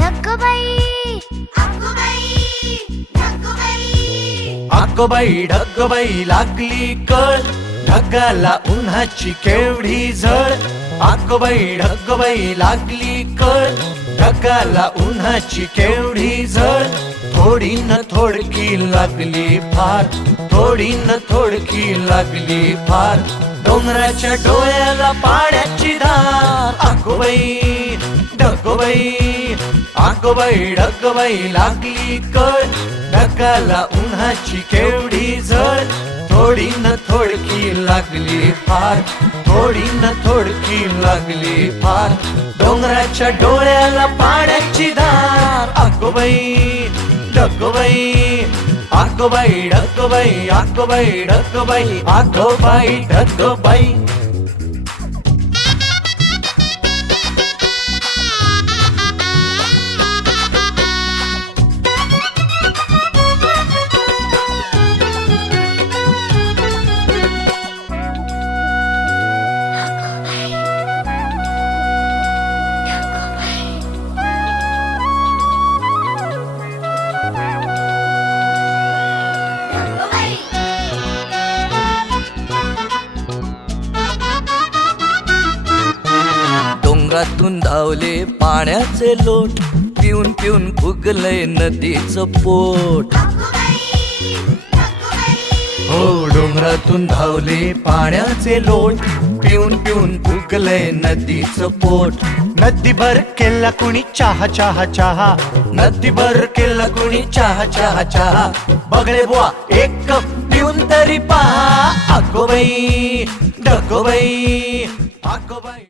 ढग्गूबाई अगोबाई ढग्गोबाई लागली कळ, ढगाला उन्हाची केवढी झळ. अगोबाई ढग्गोबाई लागली कळ, ढगाला उन्हाची केवढी झळ. थोडी न थोडकी लागली फार, थोडी न थोडकी लागली फार. डोंगराच्या डोळ्याला पाण्याची धार. अगोबाई ढग्गोबाई अगोबाई ढग्गोबाई लागली कळ, ढगाला उन्हाची केवढी झळ. थोडी न थोडकी लागली फार, थोडी न थोडकी लागली फार. डोंगराच्या डोळ्याला पाण्याची धार. अगोबाई ढग्गोबाई अगोबाई ढग्गोबाई अगोबाई ढग्गोबाई अगोबाई ढग्गोबाई. डोंगरातून धावले पाण्याचे लोट, पिऊन पिऊन फुगलंय नदीचं पोट. हो डोंगरातून धावले पाण्याचे लोट, पिऊन पिऊन फुगलंय नदीचं पोट. नदीभर केला कुणी चहा चहा चहा, नदीभर केला कुणी चहा चहा चहा. बगळे बुवा एक कप पिऊन तरी पहा. अगोबाई ढग्गोबाई अगोबाई.